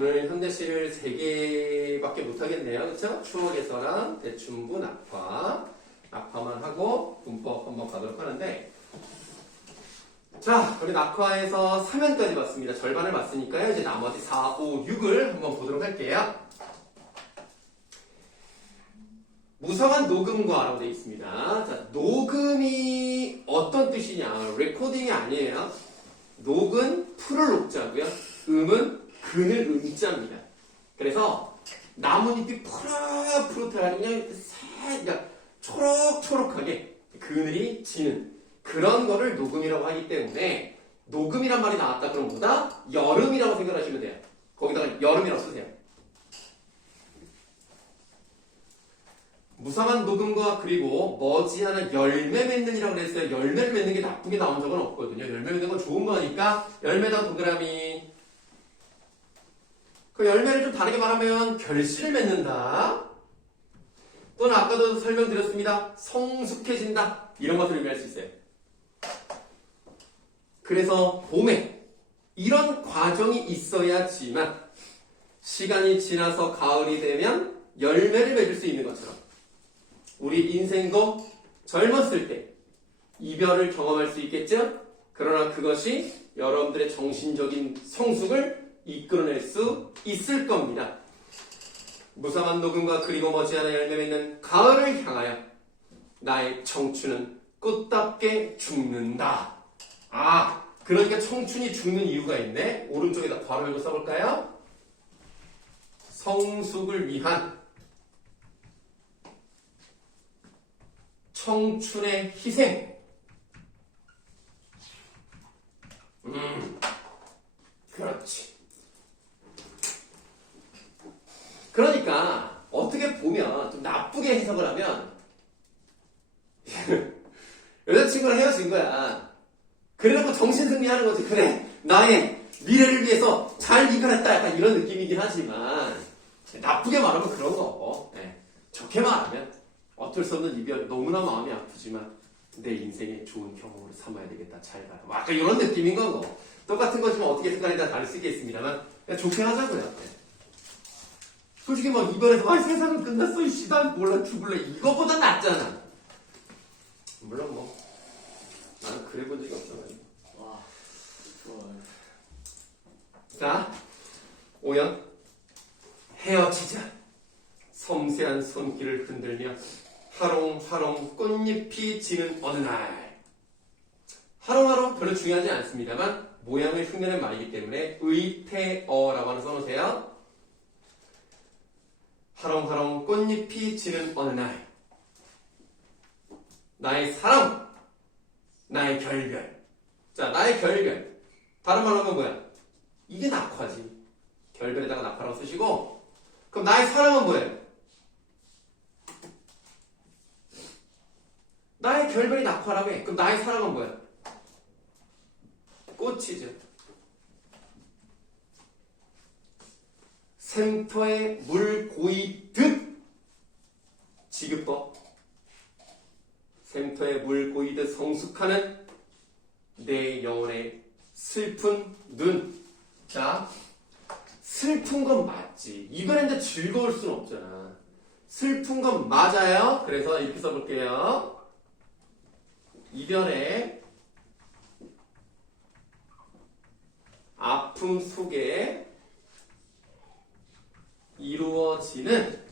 오늘 현대시를 3개밖에 못하겠네요. 그쵸? 추억에서랑 대춘부, 낙화. 낙화만 하고 문법 한번 가도록 하는데, 자, 우리 낙화에서 3연까지 봤습니다. 절반을 봤으니까요. 이제 나머지 4, 5, 6을 한번 보도록 할게요. 무성한 녹음과라고 되어 있습니다. 자, 녹음이 어떤 뜻이냐? 레코딩이 아니에요. 녹은 풀을 녹자고요. 음은 근을 음자입니다. 그래서 나뭇잎이 푸릇푸릇하게 그냥 초록초록하게 그늘이 지는 그런 거를 녹음이라고 하기 때문에 녹음이란 말이 나왔다 그럼 뭐다? 여름이라고 생각하시면 돼요. 거기다가 여름이라고 쓰세요. 무성한 녹음과 그리고 머지않아 열매 맺는이라고 그랬어요. 열매를 맺는 게 나쁘게 나온 적은 없거든요. 열매 맺는 건 좋은 거니까 열매당 동그라미. 그 열매를 좀 다르게 말하면 결실을 맺는다. 또는 아까도 설명드렸습니다. 성숙해진다. 이런 것을 의미할 수 있어요. 그래서 봄에 이런 과정이 있어야지만 시간이 지나서 가을이 되면 열매를 맺을 수 있는 것처럼 우리 인생도 젊었을 때 이별을 경험할 수 있겠죠? 그러나 그것이 여러분들의 정신적인 성숙을 이끌어낼 수 있을 겁니다. 무성한 녹음과 그리고 머지않아 열매 맺는 가을을 향하여 나의 청춘은 꽃답게 죽는다. 아, 그러니까 청춘이 죽는 이유가 있네. 오른쪽에다 괄호 열고 써볼까요? 성숙을 위한 청춘의 희생. 그렇지. 그러니까 어떻게 보면 좀 나쁘게 해석을 하면 여자친구랑 헤어진 거야. 그래놓고 정신승리하는 거지. 그래, 나의 미래를 위해서 잘 이끌었다. 약간 이런 느낌이긴 하지만 나쁘게 말하면 그런 거. 네. 좋게 말하면 어쩔 수 없는 이별, 너무나 마음이 아프지만 내 인생에 좋은 경험을 삼아야 되겠다. 잘 가라. 약간 이런 느낌인 거고. 똑같은 거지만 어떻게 생각에 따라 다를 수 있겠습니다만 그냥 좋게 하자고요. 네. 솔직히 막 이별해서 세상은 끝났어. 이씨, 난 몰라 죽을래. 이거보다 낫잖아. 물론 뭐 나는 그래 본 적이 없어가지고. 와, 좋아요. 자, 5연 헤어지자. 섬세한 손길을 흔들며 하롱하롱 꽃잎이 지는 어느 날. 하롱하롱 별로 중요하지 않습니다만 모양을 흉내낸 말이기 때문에 의태어라고 하는 써놓으세요. 하롱하롱 꽃잎이 지는 어느 날 나의 사랑, 나의 결별. 자, 나의 결별. 다른 말로 하면 뭐야? 이게 낙화지. 결별에다가 낙화라고 쓰시고, 그럼 나의 사랑은 뭐예요? 나의 결별이 낙화라며. 그럼 나의 사랑은 뭐야? 꽃이죠. 샘터에 물 고이듯 지급법. 샘터에 물 고이듯 성숙하는 내 영혼의 슬픈 눈. 자, 슬픈 건 맞지. 이별했는데 즐거울 수는 없잖아. 슬픈 건 맞아요. 그래서 이렇게 써볼게요. 이별의 아픔 속에 이루어지는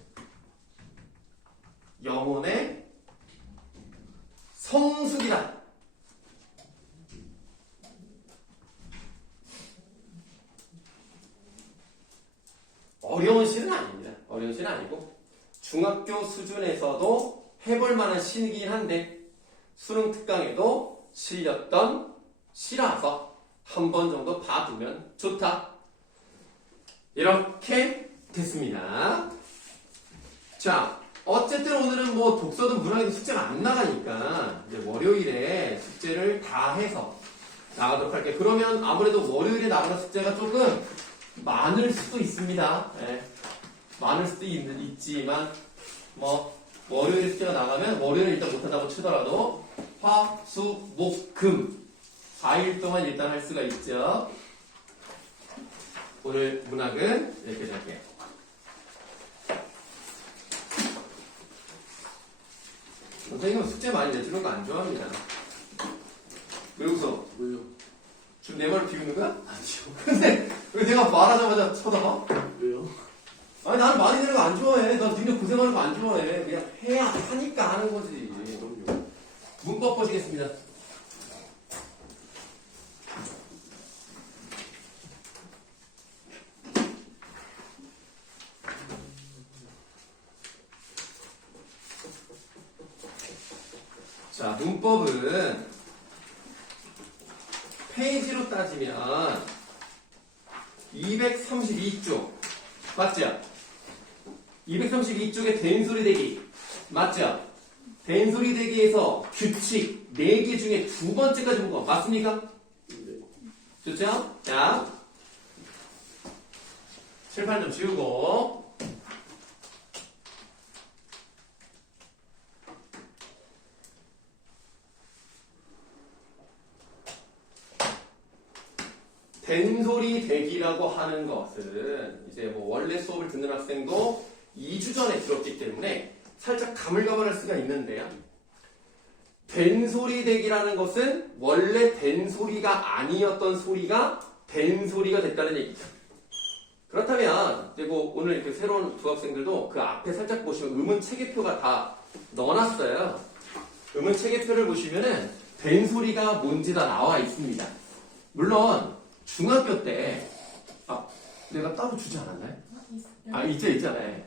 영혼의 성숙이다. 어려운 시는 아닙니다. 어려운 시는 아니고 중학교 수준에서도 해볼 만한 시이긴 한데 수능 특강에도 실렸던 시라서 한 번 정도 봐두면 좋다. 이렇게 됐습니다. 자, 어쨌든 오늘은 뭐 독서든 문학이든 숙제가 안 나가니까 이제 월요일에 숙제를 다 해서 나가도록 할게요. 그러면 아무래도 월요일에 나가는 숙제가 조금 많을 수도 있습니다. 네. 많을 수도 있지만 뭐 월요일에 숙제가 나가면 월요일은 일단 못한다고 치더라도 화, 수, 목, 금 4일 동안 일단 할 수가 있죠. 오늘 문학은 여기까지 할게요. 선생님은 숙제 많이 내주는 거 안 좋아합니다. 왜 웃어? 왜요? 지금 내 말을 비웃는 거야? 아니요. 근데 왜 내가 말하자마자 쳐다봐? 왜요? 아니 나는 많이 내는 거 안 좋아해. 난 니네 고생하는 거 안 좋아해. 그냥 해야 하니까 하는 거지. 그럼요. 문법 보시겠습니다. 자, 문법은 페이지로 따지면 232쪽 맞죠? 232쪽에 된소리 대기 맞죠? 된소리 대기에서 규칙 4개 중에 두 번째까지 본 거 맞습니까? 네. 좋죠? 자, 칠판 좀 지우고 된소리 대기라고 하는 것은 이제 뭐 원래 수업을 듣는 학생도 2주 전에 들었기 때문에 살짝 가물가물할 수가 있는데요. 된소리 대기라는 것은 원래 된소리가 아니었던 소리가 된소리가 됐다는 얘기죠. 그렇다면 이제 뭐 오늘 이렇게 새로운 두 학생들도 그 앞에 살짝 보시면 음운 체계표가 다 넣어놨어요. 음운 체계표를 보시면은 된소리가 뭔지 다 나와 있습니다. 물론 중학교 때, 내가 따로 주지 않았나요? 있잖아요.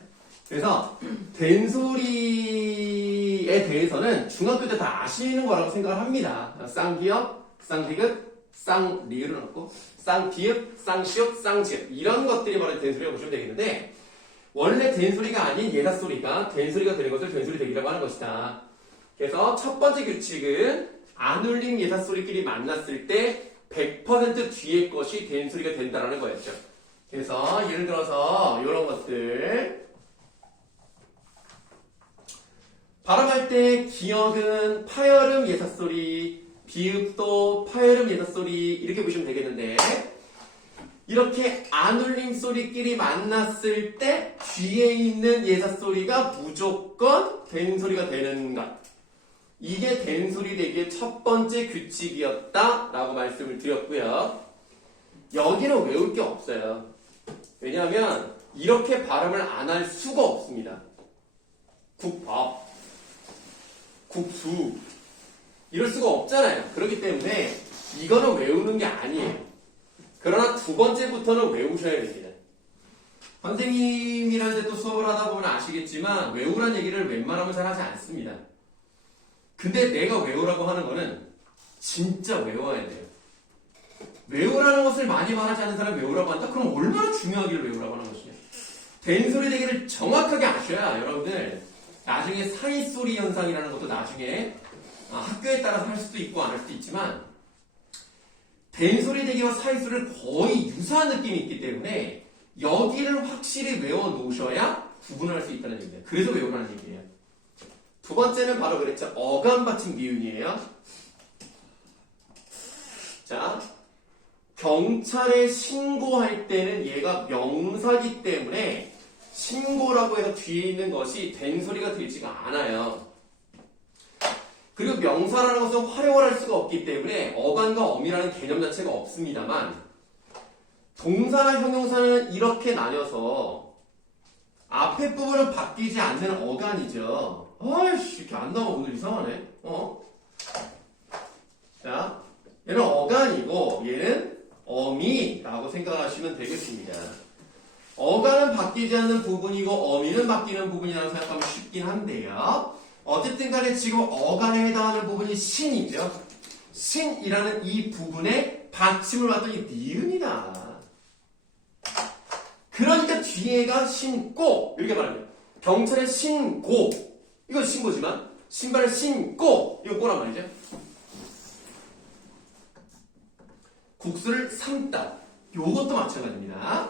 그래서, 된소리에 대해서는 중학교 때 다 아시는 거라고 생각을 합니다. 쌍기역, 쌍디귿, 쌍리을을 넣고, 쌍비읍, 쌍시읍, 쌍지읍. 이런 것들이 바로 된소리라고 보시면 되겠는데, 원래 된소리가 아닌 예사소리가 된소리가 되는 것을 된소리 대기라고 하는 것이다. 그래서 첫 번째 규칙은, 안 울린 예사소리끼리 만났을 때, 100% 뒤에 것이 된소리가 된다라는 거였죠. 그래서 예를 들어서 이런 것들 발음할 때 기역은 파열음 예사소리, 비읍도 파열음 예사소리 이렇게 보시면 되겠는데 이렇게 안 울림 소리끼리 만났을 때 뒤에 있는 예사소리가 무조건 된소리가 되는 것. 이게 된소리 대기의 첫 번째 규칙이었다라고 말씀을 드렸고요. 여기는 외울 게 없어요. 왜냐하면 이렇게 발음을 안 할 수가 없습니다. 국밥, 국수 이럴 수가 없잖아요. 그렇기 때문에 이거는 외우는 게 아니에요. 그러나 두 번째부터는 외우셔야 됩니다. 선생님이랑 또 수업을 하다 보면 아시겠지만 외우란 얘기를 웬만하면 잘 하지 않습니다. 근데 내가 외우라고 하는 거는 진짜 외워야 돼요. 외우라는 것을 많이 말하지 않는 사람이 외우라고 한다? 그럼 얼마나 중요하기를 외우라고 하는 것이냐. 된소리 대기를 정확하게 아셔야 여러분들 나중에 사이소리 현상이라는 것도 나중에 학교에 따라서 할 수도 있고 안 할 수도 있지만 된소리 대기와 사이소리를 거의 유사한 느낌이 있기 때문에 여기를 확실히 외워 놓으셔야 구분할 수 있다는 얘기예요. 그래서 외우라는 얘기예요. 두 번째는 바로 그랬죠. 어감 받침 미음이에요. 자, 경찰에 신고할 때는 얘가 명사기 때문에 신고라고 해서 뒤에 있는 것이 된소리가 되지가 않아요. 그리고 명사라는 것은 활용을 할 수가 없기 때문에 어간과 어미라는 개념 자체가 없습니다만 동사나 형용사는 이렇게 나뉘어서 앞에 부분은 바뀌지 않는 어간이죠. 아이씨, 이렇게 안 나와. 오늘 이상하네. 자, 얘는 어간이고, 얘는 어미라고 생각하시면 되겠습니다. 어간은 바뀌지 않는 부분이고, 어미는 바뀌는 부분이라고 생각하면 쉽긴 한데요. 어쨌든 간에 지금 어간에 해당하는 부분이 신이죠. 신이라는 이 부분에 받침을 받던 이 니은이다. 그러니까 뒤에가 신고, 이렇게 말합니다. 경찰에 신고. 이건 신고지만 신발을 신고 이거 꼬란 말이죠. 국수를 삶다. 요것도 마찬가지입니다.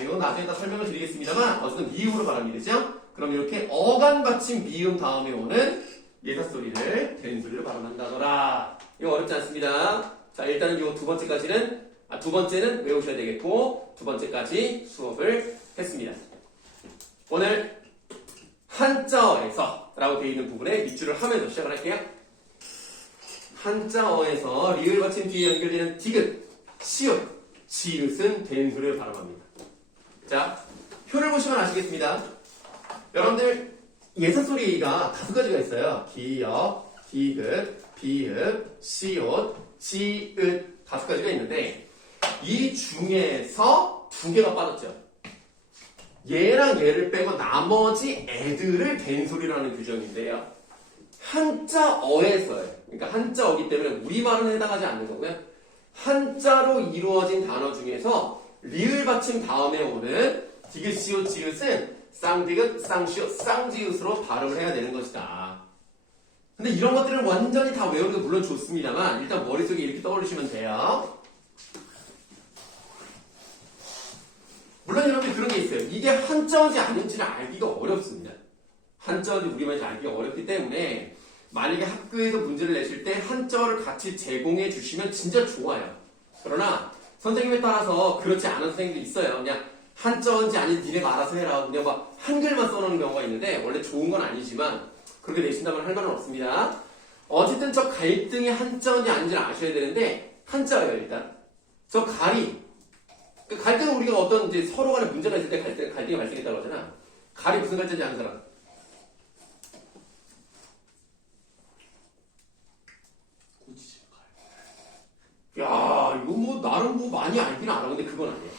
이건 나중에 다 설명을 드리겠습니다만 어쨌든 미음으로 발음이 되죠. 그럼 이렇게 어간 받침 미음 다음에 오는 예사소리를 된소리로 발음한다더라. 이거 어렵지 않습니다. 자, 일단은 이 두 번째까지는 두 번째는 외우셔야 되겠고 두 번째까지 수업을 했습니다. 오늘 한자어에서 라고 되어 있는 부분에 밑줄을 하면서 시작을 할게요. 한자어에서 리을 받침 뒤에 연결되는 디귿, 시옷, 지읒은 된 소리를 발음합니다. 자, 표를 보시면 아시겠습니다. 여러분들 예사 소리가 5가지가 있어요. 기역, 디귿, 비읍, 시옷, 지읒 5가지가 있는데 이 중에서 2개가 빠졌죠. 얘랑 얘를 빼고 나머지 애들을 된소리라는 규정인데요. 한자어에서요. 그러니까 한자어기 때문에 우리말은 해당하지 않는 거고요. 한자로 이루어진 단어 중에서 리을 받침 다음에 오는 디귿, 시옷, 지읒은 쌍디귿, 쌍시옷, 쌍지읒으로 발음을 해야 되는 것이다. 근데 이런 것들을 완전히 다 외우는 게 물론 좋습니다만 일단 머릿속에 이렇게 떠올리시면 돼요. 물론 여러분들 그런 게 있어요. 이게 한자어인지 아닌지는 알기가 어렵습니다. 한자어인지 우리말인지 알기가 어렵기 때문에 만약에 학교에서 문제를 내실 때 한자어를 같이 제공해 주시면 진짜 좋아요. 그러나 선생님에 따라서 그렇지 않은 선생님도 있어요. 그냥 한자어인지 아닌지 니네가 알아서 해라. 그냥 막 한글만 써놓는 경우가 있는데 원래 좋은 건 아니지만 그렇게 내신다면 할 말은 없습니다. 어쨌든 저 갈등이 한자어인지 아닌지는 아셔야 되는데 한자어예요 일단. 저 갈이 갈등은 우리가 어떤 이제 서로 간에 문제가 있을 때 갈등이 발생했다고 하잖아. 갈이 무슨 갈등인지 아는 사람? 꼬치집 갈. 야, 이거 뭐 나름 뭐 많이 알긴 알아. 근데 그건 아니야.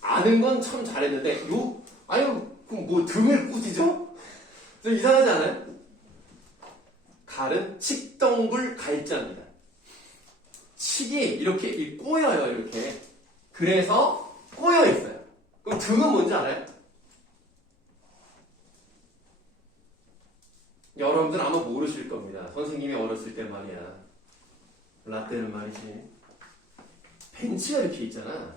아는 건 참 잘했는데 아유 그럼 뭐 등을 꾸짖어? 좀 이상하지 않아요? 갈은 칡덩굴 갈자입니다. 칡이 이렇게 꼬여요, 이렇게. 그래서 꼬여 있어요. 그럼 등은 뭔지 알아요? 여러분들 아마 모르실 겁니다. 선생님이 어렸을 때 말이야. 라떼는 말이지. 벤치가 이렇게 있잖아.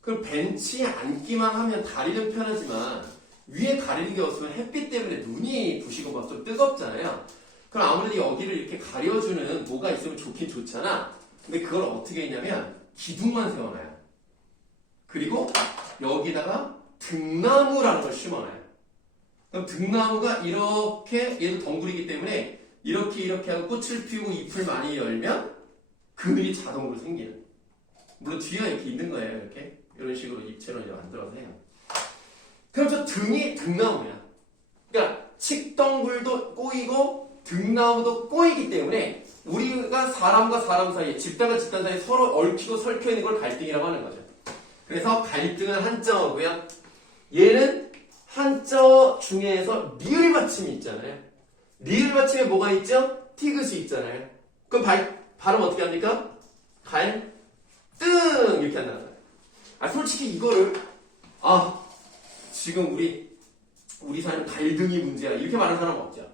그럼 벤치에 앉기만 하면 다리는 편하지만 위에 가리는 게 없으면 햇빛 때문에 눈이 부시고 막 좀 뜨겁잖아요. 그럼 아무래도 여기를 이렇게 가려주는 뭐가 있으면 좋긴 좋잖아. 근데 그걸 어떻게 했냐면 기둥만 세워놔요. 그리고 여기다가 등나무라는 걸 심어놔요. 그럼 등나무가 이렇게 얘도 덩굴이기 때문에 이렇게 하고 꽃을 피우고 잎을 많이 열면 그늘이 자동으로 생기는. 물론 뒤에 이렇게 있는 거예요. 이렇게 이런 식으로 잎처럼 이제 만들어서 해요. 그럼 저 등이 등나무야. 그러니까 칡덩굴도 꼬이고 등나무도 꼬이기 때문에 우리가 사람과 사람 사이에 집단과 집단 사이에 서로 얽히고 설켜 있는 걸 갈등이라고 하는 거죠. 그래서 갈등은 한자어고요. 얘는 한자어 중에서 리을 받침이 있잖아요. 리을 받침에 뭐가 있죠? 티귿이 있잖아요. 그럼 발음 어떻게 합니까? 갈등 이렇게 한다는 거예요. 솔직히 이거를 지금 우리 사회는 갈등이 문제야 이렇게 말하는 사람은 없죠.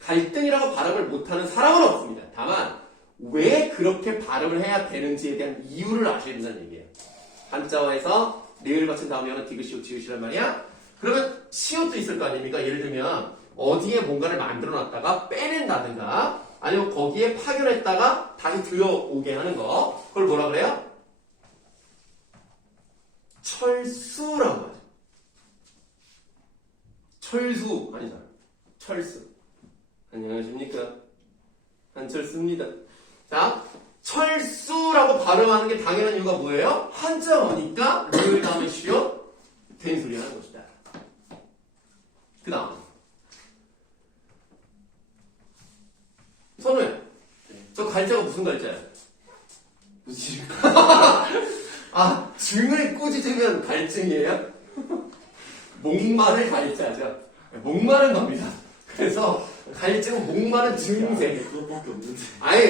갈등이라고 발음을 못하는 사람은 없습니다. 다만 왜 그렇게 발음을 해야 되는지에 대한 이유를 아셔야 된다는 얘기예요. 한자어에서 리을 받친 다음에 오는 디귿, 시옷, 지읒이란 말이야. 그러면 시옷도 있을 거 아닙니까? 예를 들면 어디에 뭔가를 만들어 놨다가 빼낸다든가 아니면 거기에 파견했다가 다시 들어오게 하는 거 그걸 뭐라 그래요? 철수라고 하죠. 철수 아니다. 철수. 안녕하십니까? 한철수입니다. 자, 철수라고 발음하는 게 당연한 이유가 뭐예요? 한자어니까 리을 다음에 시옷 된 소리 하는 것이다. 그 다음 선우야, 저 갈자가 무슨 갈자야? 무슨 증을 꾸짖으면 갈증이에요? 목마를 갈자죠. 목마른 겁니다. 그래서 갈증은 목마른 증세. 그것밖에 없는데. 아니,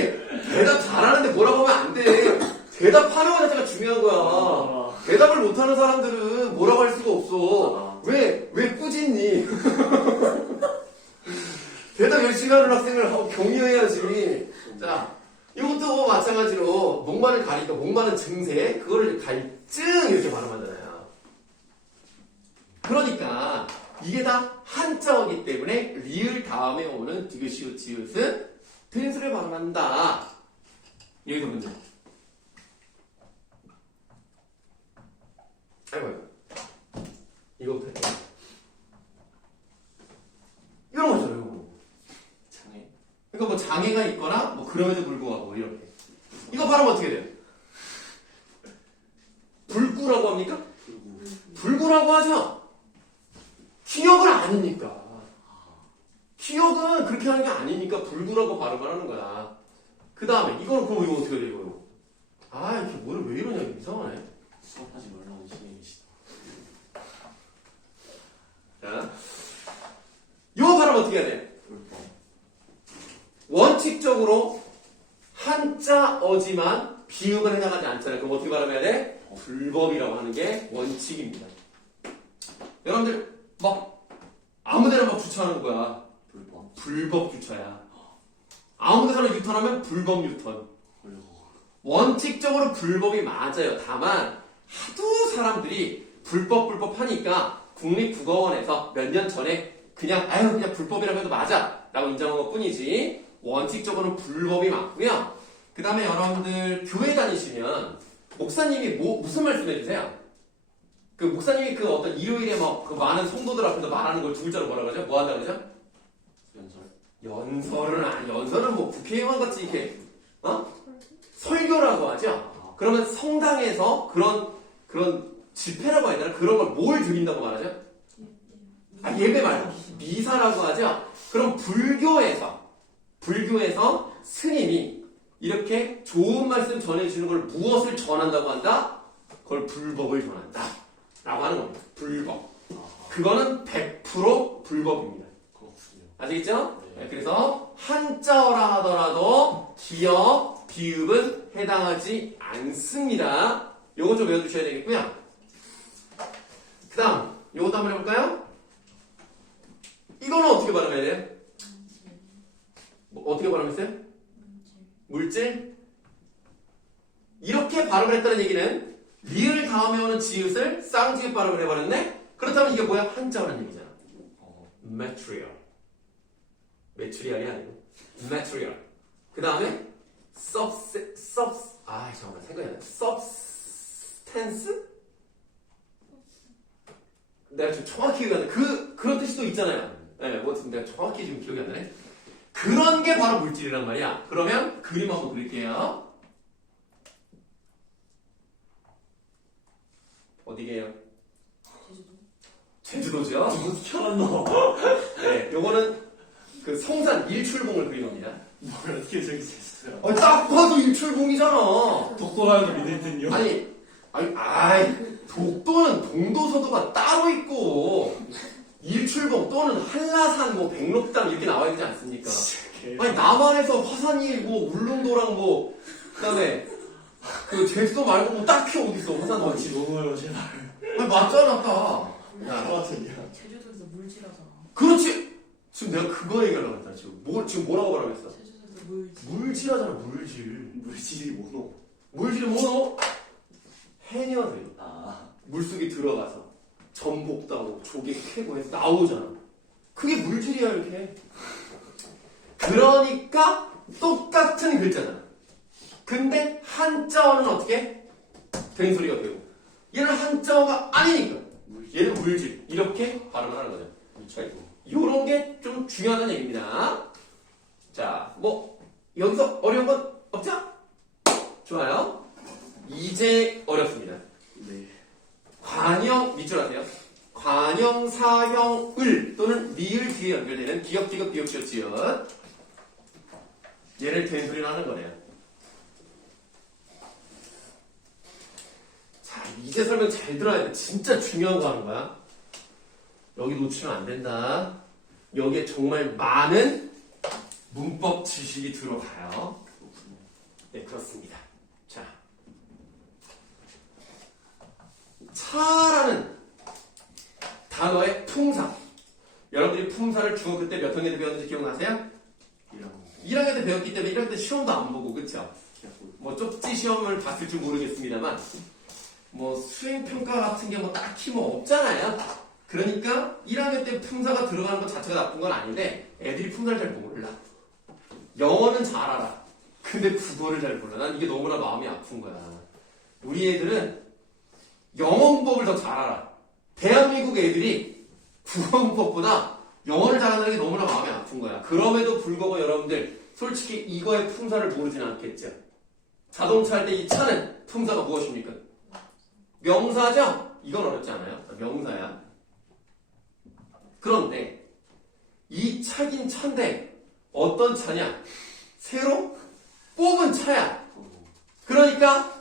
대답 잘하는데 뭐라고 하면 안 돼. 대답하는 거 자체가 중요한 거야. 대답을 못하는 사람들은 뭐라고 할 수가 없어. 왜 꾸짖니? 대답 열심히 하는 학생을 격려해야지. 자, 이것도 마찬가지로 목마를 가리니까 목마른 증세, 그거를 갈증 이렇게 발음하잖아요. 그러니까 이게 다 한자어기 때문에 리을 다음에 오는 디귿, 시옷, 지읒은 된소리를 발음한다. 여기서 문제. 아이고. 이거부터 할게요. 이런 거 있잖아요. 이거. 장애. 그러니까 뭐 장애가 있거나 뭐 그럼에도 불구하고 이렇게. 이거 발음 어떻게 돼요? 불구라고 합니까? 그리고 불구라고 하죠. 기억은 아니니까. 기억은 그렇게 하는 게 아니니까 불구라고 발음을 하는 거야. 그 다음에 이거는 그럼 이거 어떻게 돼 이거? 아 이렇게 뭐를 왜 이러냐 이상하네. 수업하지 말라는 신임이시다. 자, 요 발음 어떻게 해야 돼? 불법. 원칙적으로 한자어지만 비읍은 해당하지 않잖아요. 그럼 어떻게 발음해야 돼? 불법이라고 하는 게 원칙입니다. 여러분들 막 아무데나 막 주차하는 거야. 불법. 불법 주차야. 아무데나 유턴하면 불법 유턴. 원칙적으로 불법이 맞아요. 다만 하도 사람들이 불법 하니까 국립국어원에서 몇 년 전에 그냥 그냥 불법이라고 해도 맞아 라고 인정한 것 뿐이지 원칙적으로는 불법이 맞고요. 그 다음에 여러분들 교회 다니시면 목사님이 무슨 말씀 해주세요? 그 목사님이 그 어떤 일요일에 막 그 많은 성도들 앞에서 말하는 걸 두 글자로 뭐라 그러죠? 뭐 한다 그러죠? 연설. 연설은 뭐 국회의원 같이 이렇게 설교라고 하죠. 그러면 성당에서 그런 집회라고 해야 되나? 그런 걸 뭘 드린다고 말하죠? 예배 말고 미사라고 하죠. 그럼 불교에서 스님이 이렇게 좋은 말씀 전해주는 걸 무엇을 전한다고 한다? 그걸 불법을 전한다 라고 하는 겁니다. 불법. 그거는 100% 불법입니다. 그렇군요. 아시겠죠? 네. 그래서 한자어라 하더라도 기역, 비읍은 해당하지 않습니다. 요거 좀 외워두셔야 되겠고요. 그 다음 요것도 한번 해볼까요? 이거는 어떻게 발음해야 돼요? 어떻게 발음했어요? 물질? 이렇게 발음을 했다는 얘기는 리을 다음에 오는 지읒을 쌍지읒 발음을 해버렸네? 그렇다면 이게 뭐야? 한자어라는 얘기잖아. material. 메추리알이 아니고 material. 그 다음에 잠깐만 생각이 안 나. substance? 내가 지금 정확히 기억이 안 나. 그런 뜻이 또 있잖아요. 뭐 내가 정확히 지금 기억이 안 나네. 그런 게 바로 물질이란 말이야. 그러면 그림 한번 그릴게요. 어디게요? 제주도죠? 어떻게 알았노? 네, 요거는 그 성산 일출봉을 그린 겁니다. 뭘 어떻게 저기 있어요? 딱 봐도 일출봉이잖아. 독도라는 믿을 땐요? 독도는 동도서도가 따로 있고 일출봉 또는 한라산 뭐 백록담 이렇게 나와야 되지 않습니까? 남한에서 화산이 뭐 울릉도랑 뭐 그다음에 그 제주도 말고 뭐 딱히 어디 있어 화산 같이 먹어요 제발. 맞잖아 딱. 같은요. 제주도에서 물질하잖아. 그렇지. 지금 내가 그거 얘기하려고 했다. 지금 뭐라고 말하고 했어? 제주도에서 물질. 물질하잖아 물질. 물질이 뭐노? 물질이 뭐노? 해녀들이 아. 물속에 들어가서 전복 따고 조개 캐고 해서 나오잖아. 그게 물질이야 이렇게. 그러니까 똑같은 글자잖아. 근데 한자어는 어떻게? 된소리가 되고 얘는 한자어가 아니니까 얘는 물질 이렇게 발음을 하는 거죠. 이런 게 좀 중요하다는 얘기입니다. 자, 뭐 여기서 어려운 건 없죠? 좋아요. 이제 어렵습니다. 네. 관형 밑줄 하세요. 관형, 사형, 을 또는 리을 뒤에 연결되는 기역, 디귿, 비역, 시옷, 지읒. 얘를 된소리를 하는 거네요. 자, 이제 설명 잘 들어야 돼. 진짜 중요한 거 하는 거야. 여기 놓치면 안 된다. 여기에 정말 많은 문법 지식이 들어가요. 네, 그렇습니다. 자, 차라는 단어의 품사. 여러분들이 품사를 중학교 때 몇 학년 때 배웠는지 기억나세요? 1학년 때 배웠기 때문에 1학년 때 시험도 안 보고, 그쵸? 뭐 쪽지 시험을 봤을 줄 모르겠습니다만, 뭐 수행평가 같은 게 뭐 딱히 뭐 없잖아요. 그러니까 1학년 때 품사가 들어가는 것 자체가 나쁜 건 아닌데 애들이 품사를 잘 몰라. 영어는 잘 알아. 근데 국어를 잘 몰라. 난 이게 너무나 마음이 아픈 거야. 우리 애들은 영어 문법을 더 잘 알아. 대한민국 애들이 국어 문법보다 영어를 잘하는 게 너무나 마음이 아픈 거야. 그럼에도 불구하고 여러분들 솔직히 이거의 품사를 모르진 않겠죠. 자동차 할 때 이 차는 품사가 무엇입니까? 명사죠? 이건 어렵지 않아요. 명사야. 그런데 이 차긴 차인데 어떤 차냐? 새로 뽑은 차야. 그러니까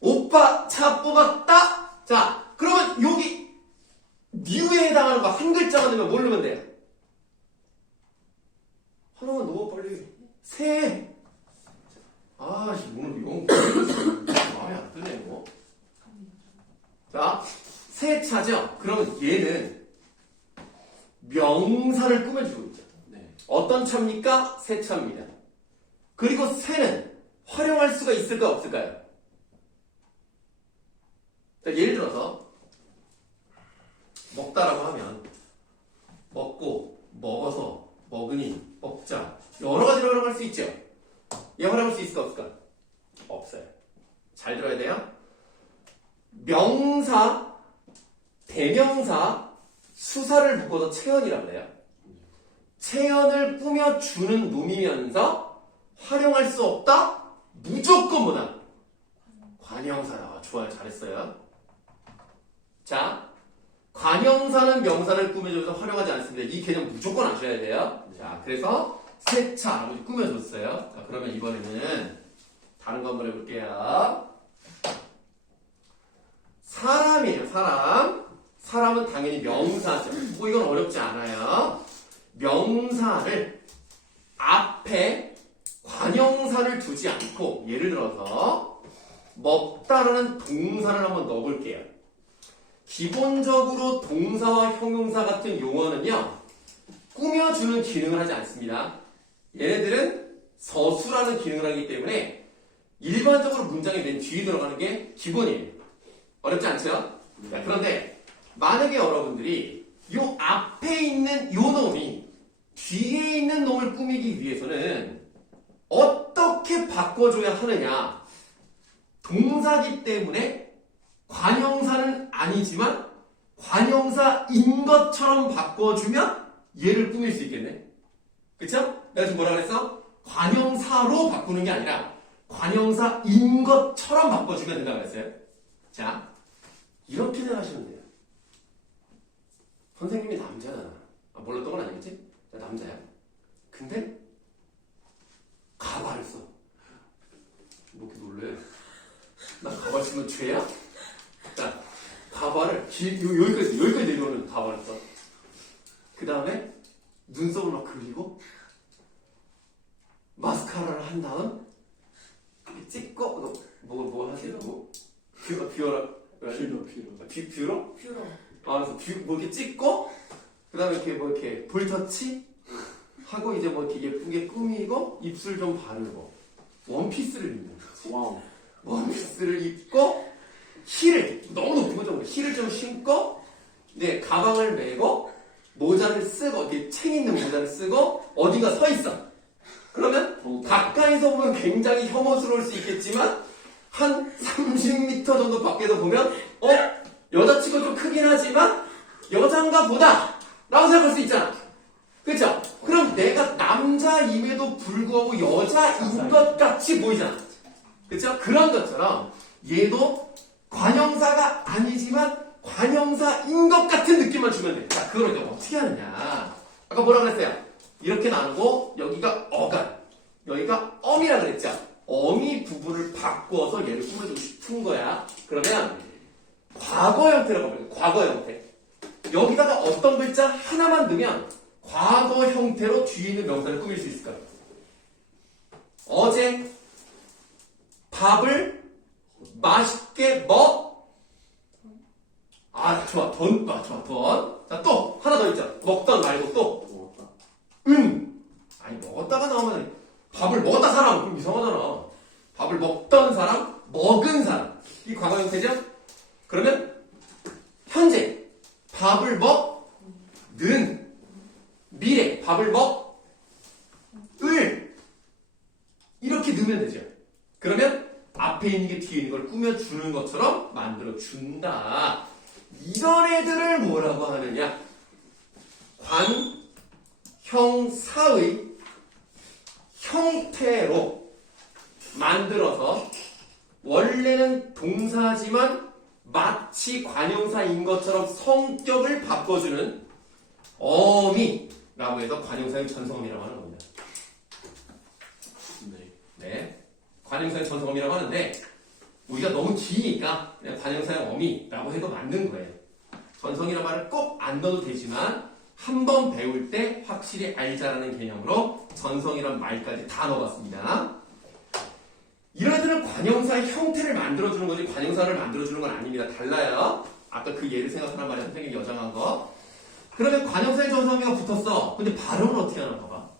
오빠 차 뽑았다? 자, 그러면 여기 뉴에 해당하는 거 한 글자만 넣으면 뭘 넣으면 돼요? 하나만 넣어 빨리. 새. 아, 오늘 영어 마음에 안 드네 뭐. 자, 새 차죠? 그러면 얘는 명사를 꾸며주고 있죠. 네. 어떤 차입니까? 새 차입니다. 그리고 새는 활용할 수가 있을까 없을까요? 자, 예를 들어서 먹다라고 하면 먹고, 먹어서, 먹으니, 먹자 여러 가지로 활용할 수 있죠. 얘 활용할 수 있을까 없을까? 없어요. 잘 들어야 돼요. 명사, 대명사, 수사를 묶어서 체언이라고 해요. 체언을 꾸며주는 놈이면서 활용할 수 없다? 무조건 뭐다? 관형사다. 좋아요. 잘했어요. 자, 관형사는 명사를 꾸며줘서 활용하지 않습니다. 이 개념 무조건 아셔야 돼요. 자, 그래서 세차라고 꾸며줬어요. 자, 그러면 이번에는 다른 거 한번 해볼게요. 사람이에요. 사람. 사람은 당연히 명사죠. 뭐 이건 어렵지 않아요. 명사를 앞에 관형사를 두지 않고 예를 들어서 먹다라는 동사를 한번 넣어볼게요. 기본적으로 동사와 형용사 같은 용어는요, 꾸며주는 기능을 하지 않습니다. 얘네들은 서술하는 기능을 하기 때문에 일반적으로 문장의 맨 뒤에 들어가는 게 기본이에요. 어렵지 않죠? 자, 그런데 만약에 여러분들이 요 앞에 있는 요 놈이 뒤에 있는 놈을 꾸미기 위해서는 어떻게 바꿔줘야 하느냐? 동사기 때문에 관형사는 아니지만 관형사인 것처럼 바꿔주면 얘를 꾸밀 수 있겠네. 그쵸? 내가 지금 뭐라 그랬어? 관형사로 바꾸는 게 아니라 관형사인 것처럼 바꿔주면 된다고 그랬어요. 자, 이렇게 생각하시면 돼요. 선생님이 남자잖아. 아, 몰랐던 건 아니겠지? 나 남자야. 근데 가발을 써. 뭐 이렇게 놀래? 나 가발 쓰면 죄야? 자, 가발을 여기까지 내려오는 가발을 써. 그 다음에 눈썹을 막 그리고 마스카라를 한 다음 이렇게 찍고 뭐 하지? 뭐 뷰어라 뷰러? 퓨러. 아, 그래서 뭐 이렇게 찍고 그 다음에 이렇게 뭐 이렇게 볼터치 하고 이제 뭐 이렇게 예쁘게 꾸미고 입술 좀 바르고 원피스를 입는 거지. 와우. 원피스를 입고 힐을 너무 높은 거죠. 힐을 좀 신고 이제 가방을 메고 모자를 쓰고 이렇게 책 있는 모자를 쓰고 어디가 서 있어. 그러면 가까이서 보면 굉장히 혐오스러울 수 있겠지만 한 30m 정도 밖에서 보면 여자치고 좀 크긴 하지만 여잔가 보다 라고 생각할 수 있잖아. 그쵸? 그럼 내가 남자임에도 불구하고 여자인 것 같이 보이잖아. 그쵸? 그런 것처럼 얘도 관형사가 아니지만 관형사인 것 같은 느낌만 주면 돼. 자, 그걸 이제 어떻게 하느냐. 아까 뭐라 그랬어요? 이렇게 나누고 여기가 어간, 여기가 엄이라 그랬죠? 어미 부분을 바꿔서 얘를 꾸며주고 싶은 거야. 그러면 과거 형태라고 합니다. 과거 형태. 여기다가 어떤 글자 하나만 넣으면 과거 형태로 뒤에 있는 명사를 꾸밀 수 있을까요? 어제 밥을 맛있게 좋아. 돈. 자, 또 하나 더 있죠. 먹던 말고 또 아니 먹었다가 나오면 밥을 먹었다 사람 그럼 이상하잖아. 밥을 먹던 사람, 먹은 사람. 이 과거 형태죠? 그러면 현재 밥을 먹는, 미래 밥을 먹을, 넣으면 되죠. 그러면 앞에 있는 게 뒤에 있는 걸 꾸며주는 것처럼 만들어준다. 이런 애들을 뭐라고 하느냐? 관형사의 형태로 만들어서 원래는 동사지만 마치 관형사인 것처럼 성격을 바꿔주는 어미라고 해서 관형사의 전성어미라고 하는 겁니다. 네, 관형사의 전성어미라고 하는데 우리가 너무 기니까 그냥 관형사의 어미라고 해도 맞는 거예요. 전성이라는 말을 꼭 안 넣어도 되지만 한 번 배울 때 확실히 알자라는 개념으로 전성이란 말까지 다 넣어봤습니다. 이런 애들은 관형사의 형태를 만들어주는 거지 관형사를 만들어주는 건 아닙니다. 달라요. 아까 그 예를 생각하란 말이야. 선생님이 여정한 거. 그러면 관형사의 전성어미가 붙었어. 근데 발음은 어떻게 하나 봐봐.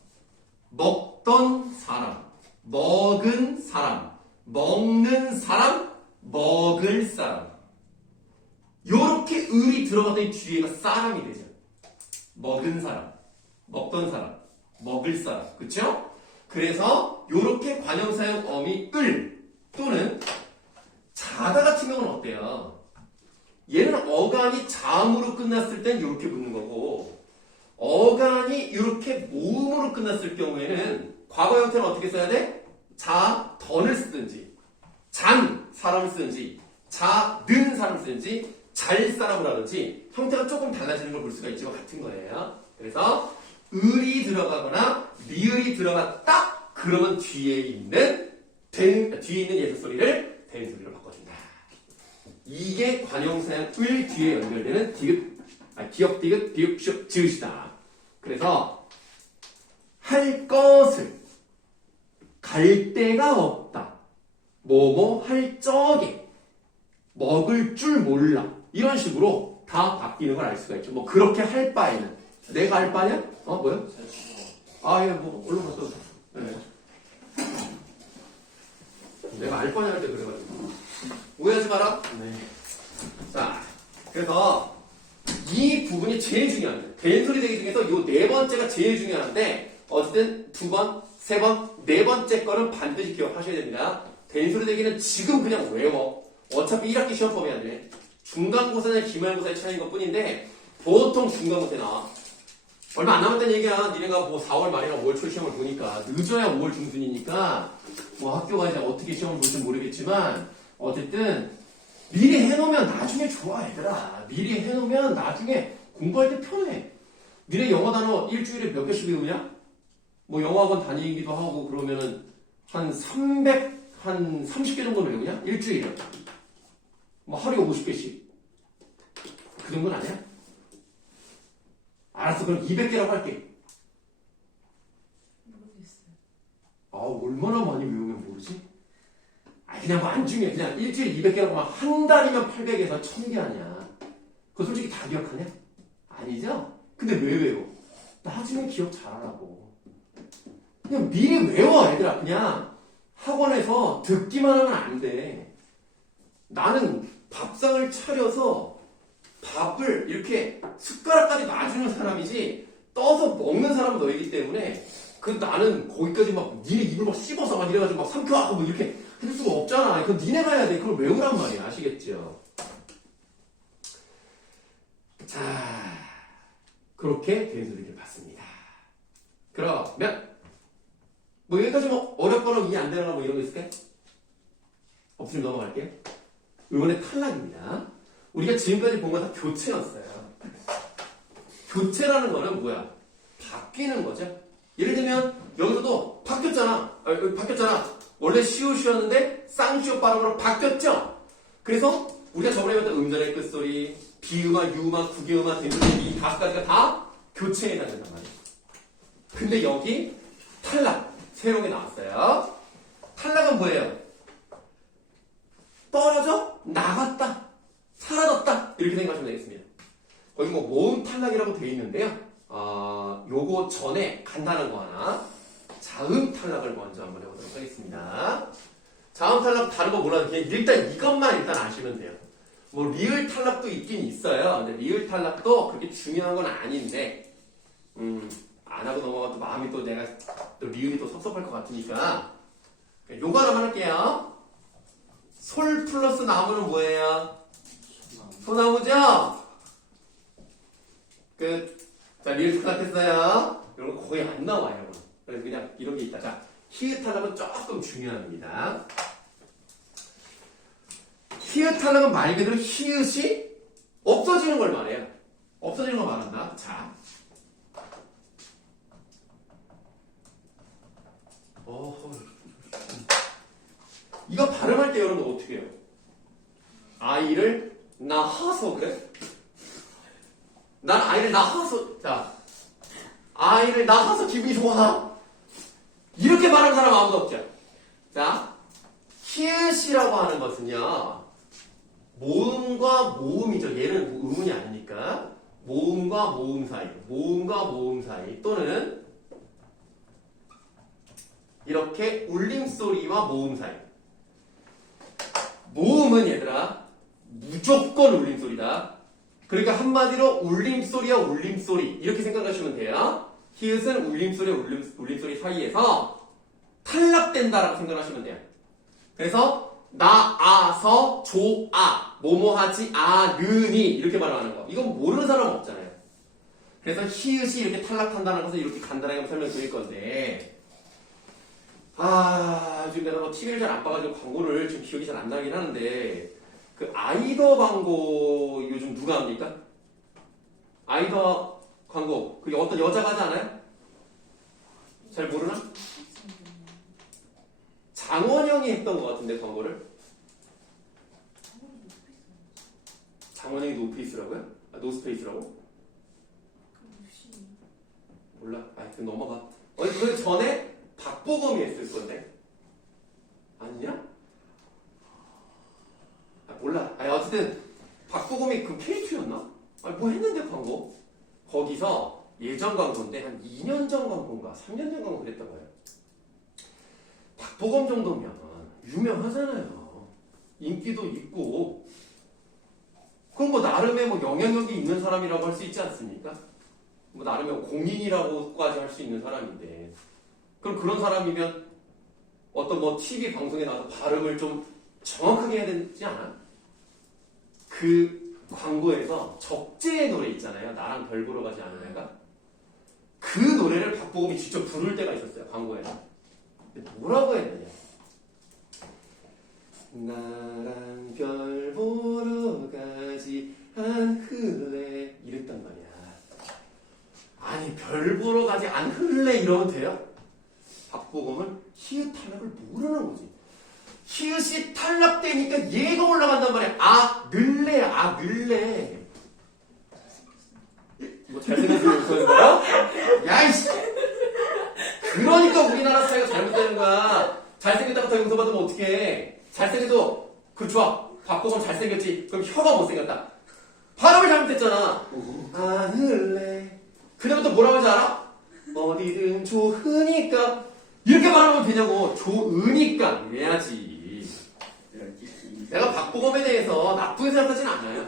먹던 사람, 먹은 사람, 먹는 사람, 먹을 사람. 요렇게 을이 들어가더니 뒤에가 사람이 되죠. 먹은 사람, 먹던 사람, 먹을 사람. 그쵸? 그래서 요렇게 관형사용 어미 을 또는 자다 같은 경우는 어때요? 얘는 어간이 자음으로 끝났을 땐 요렇게 붙는 거고 어간이 이렇게 모음으로 끝났을 경우에는 과거 형태는 어떻게 써야 돼? 자, 던을 쓰든지 잔 사람을 쓰든지 자는 사람을 쓰든지 잘 사람을 하든지 형태가 조금 달라지는 걸 볼 수가 있지만 같은 거예요. 그래서 을이 들어가거나 리을이 들어갔다 그러면 뒤에 있는 예술 소리를 된 소리로 바꿔준다. 이게 관형사형 을 뒤에 연결되는 기역 디귿 비읍 슈 지읒이다. 그래서 할 것을 갈 데가 없다. 뭐뭐 할 적에 먹을 줄 몰라. 이런 식으로 다 바뀌는 걸 알 수가 있죠. 뭐 그렇게 할 바에는 내가 할 바냐? 뭐야? 아, 예, 뭐 얼른 갔다 오자. 네. 내가 알 바냐 할 때 그래가지고 오해하지 마라. 네. 자, 그래서 이 부분이 제일 중요합니다. 된소리 대기 중에서 이 네 번째가 제일 중요한데 어쨌든 두 번, 세 번, 네 번째 거는 반드시 기억하셔야 됩니다. 된소리 대기는 지금 그냥 외워. 어차피 1학기 시험법이 안 돼. 중간고사나 기말고사의 차이인 것 뿐인데 보통 중간고사에 나와. 얼마 안 남았다는 얘기야. 니네가 뭐 4월 말이나 5월 초 시험을 보니까 늦어야 5월 중순이니까 뭐 학교가 이제 어떻게 시험을 볼지 모르겠지만 어쨌든 미리 해놓으면 나중에 좋아 얘들아. 미리 해놓으면 나중에 공부할 때 편해. 니네 영어 단어 일주일에 몇 개씩 외우냐? 뭐 영어학원 다니기도 하고 그러면은 한 30개 정도는 외우냐? 일주일에. 뭐 하루에 50개씩. 그 정도는 아니야? 알았어. 그럼 200개라고 할게. 모르겠어요. 아, 얼마나 많이 외우면 모르지? 아, 그냥 뭐 안 중요해. 그냥 일주일에 200개라고 막 한 달이면 800에서 1000개 아니야. 그거 솔직히 다 기억하냐? 아니죠? 근데 왜 외워? 나중에 기억 잘하라고. 그냥 미리 외워, 얘들아. 그냥 학원에서 듣기만 하면 안 돼. 나는 밥상을 차려서 밥을 이렇게 숟가락까지 놔주는 사람이지 떠서 먹는 사람은 너희기 때문에 나는 거기까지 막 니네 입을 막 씹어서 막 이래가지고 막 삼켜하고 뭐 이렇게 해줄 수가 없잖아. 그건 니네가 해야 돼. 그걸 외우란 말이야. 아시겠죠? 자, 그렇게 된소리를 받습니다. 그러면 뭐 여기까지 뭐 어렵거나 이해 안 되거나 뭐 이런 거 있을까? 없으면 넘어갈게요. 이번에 탈락입니다. 우리가 지금까지 본 건 다 교체였어요. 교체라는 거는 뭐야? 바뀌는 거죠. 예를 들면 여기서도 바뀌었잖아. 바뀌었잖아. 원래 시옷이었는데 쌍시옷 발음으로 바뀌었죠. 그래서 우리가 저번에 봤던 음절의 끝소리, 비음화, 유음화, 국유음화, 된소리 이 5가지가 다 교체에 해당된단 말이에요. 근데 여기 탈락 새로운 게 나왔어요. 탈락은 뭐예요? 떨어져? 나갔다. 사라졌다. 이렇게 생각하시면 되겠습니다. 거기 뭐 모음 탈락이라고 되어 있는데요. 요거 전에 간단한 거 하나. 자음 탈락을 먼저 한번 해보도록 하겠습니다. 자음 탈락 다른 거 몰라도 그냥 일단 이것만 일단 아시면 돼요. 뭐 리을 탈락도 있긴 있어요. 근데 리을 탈락도 그렇게 중요한 건 아닌데 안 하고 넘어가도 마음이 또 내가 또 리을이 또 섭섭할 것 같으니까 요거 하나만 할게요. 솔 플러스 나무는 뭐예요? 소나무죠? 끝. 자, 리을 탈락했어요. 이런 거 거의 안 나와요, 여러분. 그래서 그냥 이런 게 있다. 자, 히읗 탈락은 조금 중요합니다. 히읗 탈락은 말 그대로 히읗이 없어지는 걸 말해요. 없어지는 걸 말한다. 자. 이거 발음할 때 여러분 어떻게 해요? 아이를 낳아서 그래? 난 아이를 낳아서 자 아이를 낳아서 기분이 좋아 이렇게 말하는 사람 아무도 없죠. 자 히읗이라고 하는 것은요 모음과 모음이죠. 얘는 의문이 아니니까 모음과 모음 사이 또는 이렇게 울림소리와 모음 사이. 모음은 얘들아 무조건 울림소리다. 그러니까 한마디로 울림소리와 울림소리 이렇게 생각하시면 돼요. 히읗은 울림소리와 울림소리 사이에서 탈락된다라고 생각하시면 돼요. 그래서 나아서 조아 뭐뭐하지 않으니 이렇게 말하는 거 이건 모르는 사람은 없잖아요. 그래서 히읗이 이렇게 탈락한다는 것을 이렇게 간단하게 설명드릴 건데 지금 내가 TV를 잘 안 봐가지고 광고를 지금 기억이 잘 안 나긴 하는데 그 아이더 광고 요즘 누가 합니까? 아이더 광고 그게 어떤 여자가 하지 않아요? 잘 모르나? 장원영이 했던 것 같은데 광고를 장원영이 노페이스라고요? 노스페이스라고? 몰라. 그 넘어가. 그 전에 박보검이 했을 건데 아니냐? 몰라. 어쨌든 박보검이 그 K2였나? 뭐 했는데 광고 거기서 예전 광고인데 한 2년 전 광고인가 3년 전 광고 그랬던 거예요. 박보검 정도면 유명하잖아요. 인기도 있고 그럼 뭐 나름의 뭐 영향력이 있는 사람이라고 할 수 있지 않습니까? 뭐 나름의 공인이라고까지 할 수 있는 사람인데 그럼 그런 사람이면 어떤 뭐 TV 방송에 나와서 발음을 좀 정확하게 해야 되지 않아? 그 광고에서 적재의 노래 있잖아요. 나랑 별 보러 가지 않은 애가 그 노래를 박보검이 직접 부를 때가 있었어요. 광고에서. 근데 뭐라고 했느냐? 나랑 별 보러 가지 않을래 이랬단 말이야. 아니 별 보러 가지 않을래 이러면 돼요? 박보검은 히읗 탈락을 모르는 거지. 히읗이 탈락되니까 얘가 올라간단 말이야. 늘래. 뭐 잘생겼으면 웃는 거야? 야이씨. 그러니까 우리나라 사회가 잘못되는 거야. 잘생겼다고 더 용서받으면 어떡해. 잘생겨도 그 좋아. 박보검 잘생겼지. 그럼 혀가 못생겼다. 발음을 잘못했잖아. 않을래. 그 다음에 또 뭐라고 하지 알아? 어디든 좋으니까 이렇게 말하면 되냐고. 좋으니까 이래야지. 내가 박보검에 대해서 나쁘게 생각하진 않아요.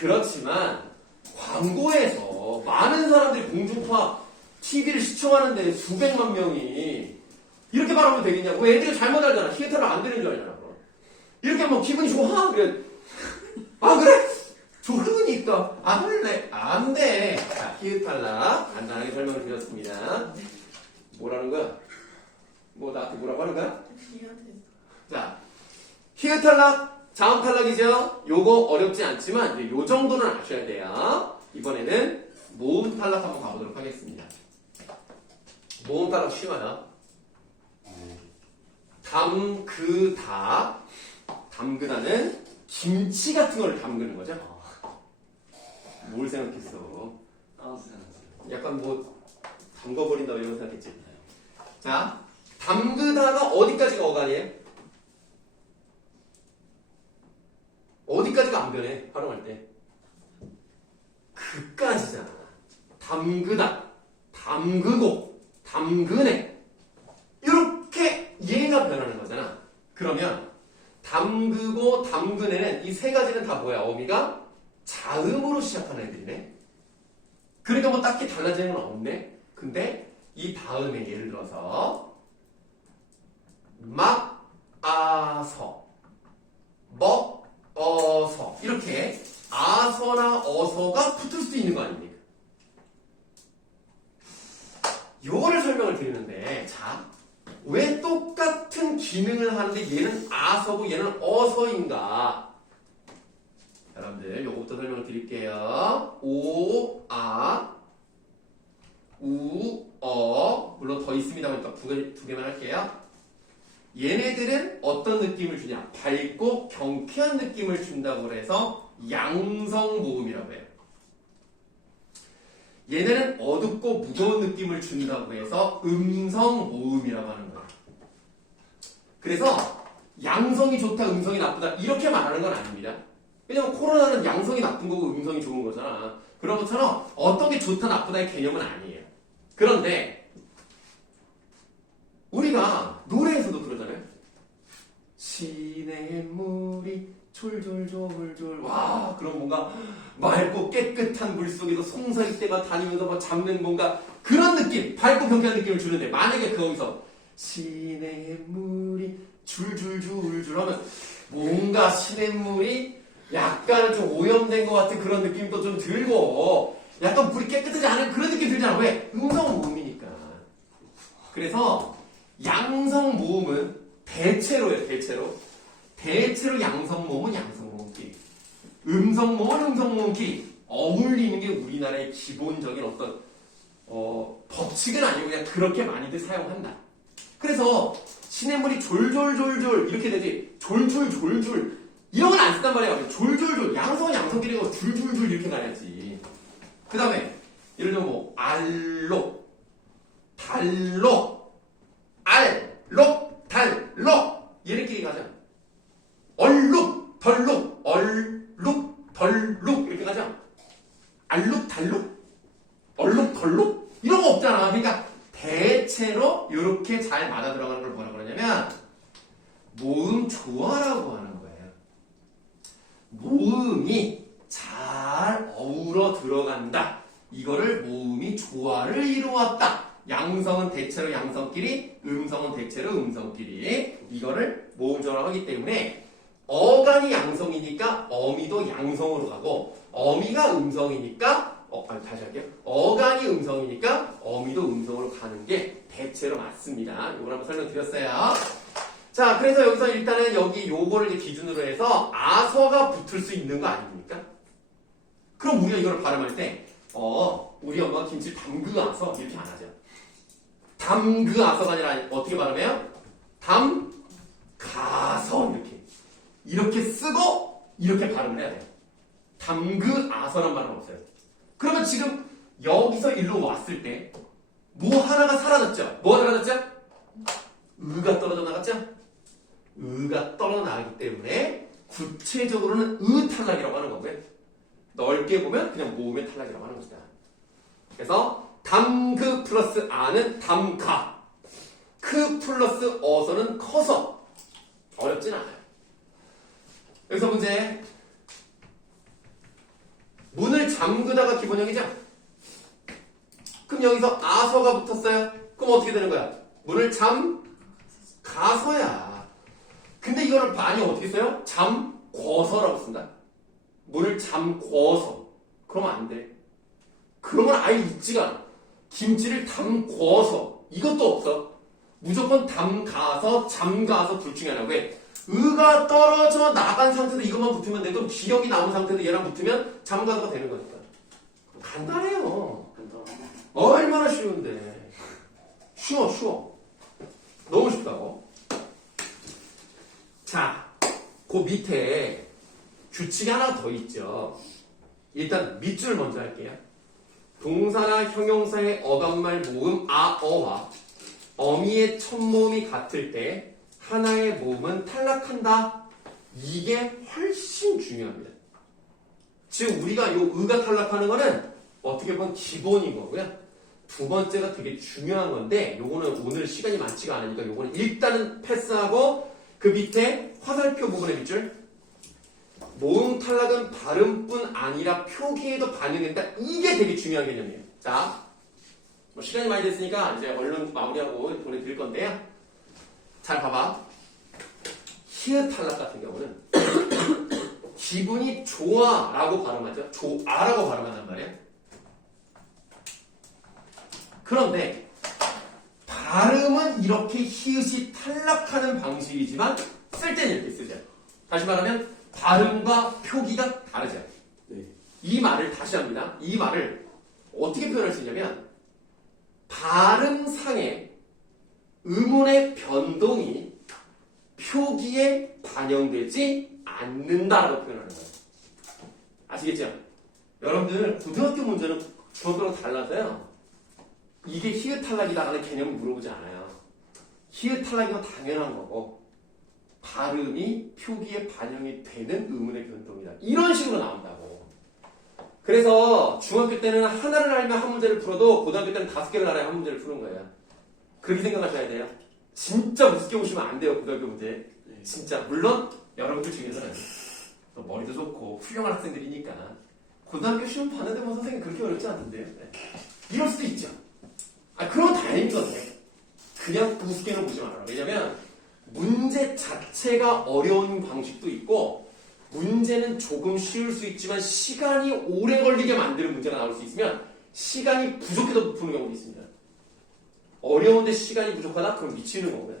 그렇지만 광고에서 많은 사람들이 공중파 TV를 시청하는데 수백만 명이 이렇게 말하면 되겠냐고. 애들이 잘못 알잖아. 히읗을 안 되는 줄 알잖아. 이렇게 하면 기분이 좋아? 그래. 그래? 좋으니까 안 할래. 안 돼. 자, 히읗 탈락 간단하게 설명을 드렸습니다. 뭐라는 거야? 뭐 나한테 뭐라고 하는 거야? 자, 히읗 탈락, 자음 탈락이죠? 요거 어렵지 않지만 요 정도는 아셔야 돼요. 이번에는 모음 탈락 한번 가보도록 하겠습니다. 모음 탈락 쉬워요. 담그다는 김치 같은 걸 담그는 거죠. 뭘 생각했어? 약간 뭐 담궈버린다 이런 생각했지. 자, 담그다가 어디까지가 어간이에요? 어디까지가 안 변해? 발음할 때 그까지잖아. 담그다, 담그고, 담그네 이렇게 얘가 변하는 거잖아. 그러면 담그고, 담그네는 이 세 가지는 다 뭐야? 어미가 자음으로 시작하는 애들이네. 그러니까 뭐 딱히 달라지는 건 없네. 근데 이 다음에 예를 들어서 막 그다음에 자, 왜 똑같은 기능을 하는데 얘는 아서고 얘는 어서인가? 여러분들 요거부터 설명을 드릴게요. 오, 아, 우, 어. 물론 더 있습니다 보니까 두 개만 할게요. 얘네들은 어떤 느낌을 주냐? 밝고 경쾌한 느낌을 준다고 해서 양성 모음이라고 해요. 얘네는 어둡고 무거운 느낌을 준다고 해서 음성 모음이라고 하는 거예요. 그래서 양성이 좋다, 음성이 나쁘다 이렇게 말하는 건 아닙니다. 왜냐면 코로나는 양성이 나쁜 거고 음성이 좋은 거잖아. 그런 것처럼 어떤 게 좋다, 나쁘다의 개념은 아니에요. 그런데 우리가 노래에서도 그러잖아요. 시냇물이 졸졸졸졸 와 그럼 뭔가 맑고 깨끗한 물속에서 송사이떼가 다니면서 막 잡는 뭔가 그런 느낌 밝고 경쾌한 느낌을 주는데 만약에 거기서 시냇물이 줄줄줄줄 하면 뭔가 시냇물이 약간은 좀 오염된 것 같은 그런 느낌도 좀 들고 약간 물이 깨끗하지 않은 그런 느낌이 들잖아. 왜? 음성 모음이니까. 그래서 양성 모음은 대체로예요. 대체로 양성 모음은 양성 모음끼리, 음성 모음은 음성 모음끼리 어울리는 게 우리나라의 기본적인 어떤 법칙은 아니고 그냥 그렇게 많이들 사용한다. 그래서 시냇물이 졸졸졸졸 이렇게 되지 졸졸졸졸 이런 건 안 쓴단 말이야. 졸졸졸 양성은 양성끼리고 줄줄줄 이렇게 가야지. 그 다음에 예를 들면 뭐 알록, 달록, 알록, 달록 얘네끼리 가자. 얼룩, 덜룩, 얼룩, 덜룩 이렇게 가자. 알룩, 달룩, 얼룩, 덜룩 이런 거 없잖아. 그러니까 대체로 이렇게 잘 맞아 들어가는 걸 뭐라 그러냐면 모음 조화라고 하는 거예요. 모음이 잘 어우러 들어간다. 이거를 모음이 조화를 이루었다. 양성은 대체로 양성끼리, 음성은 대체로 음성끼리. 이거를 모음 조화라고 하기 때문에 어간이 양성이니까 어미도 양성으로 가고 어미가 음성이니까 다시 할게요. 어간이 음성이니까 어미도 음성으로 가는 게 대체로 맞습니다. 이걸 한번 설명드렸어요. 자, 그래서 여기서 일단은 여기 요거를 이제 기준으로 해서 아서가 붙을 수 있는 거 아닙니까? 그럼 우리가 이걸 발음할 때 우리 엄마가 김치를 담그아서 이렇게 안 하죠. 담그아서가 아니라 어떻게 발음해요? 담가서 이렇게 쓰고 이렇게 발음을 해야 돼요. 담그아서란 말은 없어요. 그러면 지금 여기서 일로 왔을 때 뭐 하나가 사라졌죠? 뭐가 사라졌죠? 으가 떨어져 나갔죠? 으가 떨어져 나가기 때문에 구체적으로는 으 탈락이라고 하는 거고요. 넓게 보면 그냥 모음의 탈락이라고 하는 것이다. 그래서 담그 플러스 아는 담가, 크 플러스 어서는 커서. 어렵진 않아요. 여기서 문제. 문을 잠그다가 기본형이죠? 그럼 여기서 아서가 붙었어요. 그럼 어떻게 되는 거야? 문을 잠가서야. 근데 이거를 많이 어떻게 써요? 잠궈서라고 쓴다. 문을 잠궈서. 그러면 안 돼. 그러면 아예 있지가 않아. 김치를 담궈서. 이것도 없어. 무조건 담가서, 잠가서 둘 중에 하나. 왜? 으가 떨어져 나간 상태도 이것만 붙으면 돼. 그럼 기억이 남은 상태도 얘랑 붙으면 잠가서가 되는 거니까. 간단해요. 얼마나 쉬운데. 쉬워. 너무 쉽다고. 자, 그 밑에 규칙이 하나 더 있죠. 일단 밑줄 먼저 할게요. 동사나 형용사의 어감말 모음 아어와 어미의 첫 모음이 같을 때 하나의 모음은 탈락한다. 이게 훨씬 중요합니다. 지금 우리가 요 의가 탈락하는 거는 어떻게 보면 기본인 거고요. 두 번째가 되게 중요한 건데 요거는 오늘 시간이 많지가 않으니까 요거는 일단은 패스하고 그 밑에 화살표 부분의 밑줄. 모음 탈락은 발음뿐 아니라 표기에도 반영된다. 이게 되게 중요한 개념이에요. 자, 뭐 시간이 많이 됐으니까 이제 얼른 마무리하고 보내드릴 건데요. 잘 봐봐. 히읗 탈락 같은 경우는 기분이 좋아라고 발음하죠. 좋아라고 발음한단 말이에요. 그런데 발음은 이렇게 히읗이 탈락하는 방식이지만 쓸 때는 이렇게 쓰죠. 다시 말하면 발음과 표기가 다르죠. 네. 이 말을 다시 합니다. 이 말을 어떻게 표현할 수 있냐면 발음상의 음운의 변동이 표기에 반영되지 않는다라고 표현하는 거예요. 아시겠죠? 여러분들 고등학교 문제는 중학교랑 달라서요. 이게 히읗 탈락이다라는 개념을 물어보지 않아요. 히읗 탈락이면 당연한 거고 발음이 표기에 반영이 되는 음운의 변동이다. 이런 식으로 나온다고. 그래서 중학교 때는 하나를 알면 한 문제를 풀어도 고등학교 때는 5개를 알아야 한 문제를 푸는 거예요. 그렇게 생각하셔야 돼요. 진짜 무섭게 오시면 안 돼요. 고등학교 문제. 진짜 물론 여러분들 중에서는 또 머리도 좋고 훌륭한 학생들이니까 고등학교 시험 봤는데 뭐 선생님 그렇게 어렵지 않던데요. 네. 이럴 수도 있죠. 그건 다행인 건데 그냥 우습게는 보지 말아라. 왜냐면 문제 자체가 어려운 방식도 있고 문제는 조금 쉬울 수 있지만 시간이 오래 걸리게 만드는 문제가 나올 수 있으면 시간이 부족해서 푸는 경우도 있습니다. 어려운데 시간이 부족하다? 그럼 미치는 거고요.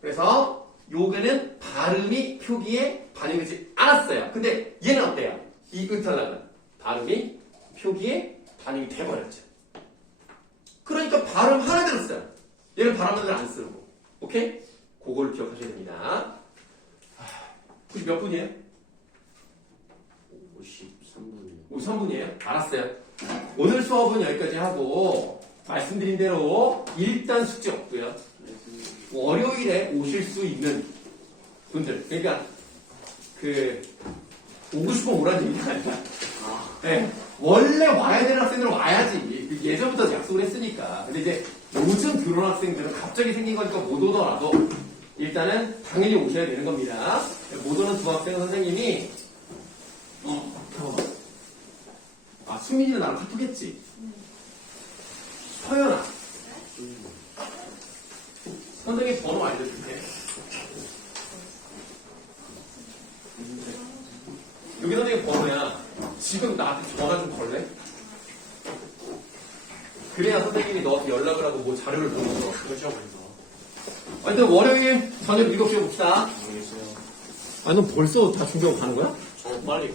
그래서 요게는 발음이 표기에 반영되지 않았어요. 근데 얘는 어때요? 이 으탈락은 발음이 표기에 반영이 돼버렸죠. 그러니까 발음 하나대로 써요. 얘는 발음 하나대로 안 쓰고. 오케이? 그걸 기억하셔야 됩니다. 혹시 몇 분이에요? 53분이요. 53분이에요? 알았어요. 오늘 수업은 여기까지 하고 말씀드린 대로 일단 숙제 없고요. 월요일에 오실 수 있는 분들, 그러니까 오고 싶으면 오라는 얘기가 아니라 네, 원래 와야 되는 학생들은 와야지. 예전부터 약속을 했으니까. 근데 이제 요즘 들어온 학생들은 갑자기 생긴 거니까 못 오더라도 일단은 당연히 오셔야 되는 겁니다. 못 오는 두 학생은 선생님이 잠깐만. 수민이는 나랑 카톡했지? 서연아. 선생님 번호 알려줄게. 여기 선생님 번호야. 지금 나한테 전화 좀 걸래? 그래야 선생님이 너한테 연락을 하고 뭐 자료를 보내줘. 그러죠, 하여튼 월요일 저녁 7시에 봅시다. 모르겠어요. 너 벌써 다 준비하고 가는 거야? 빨리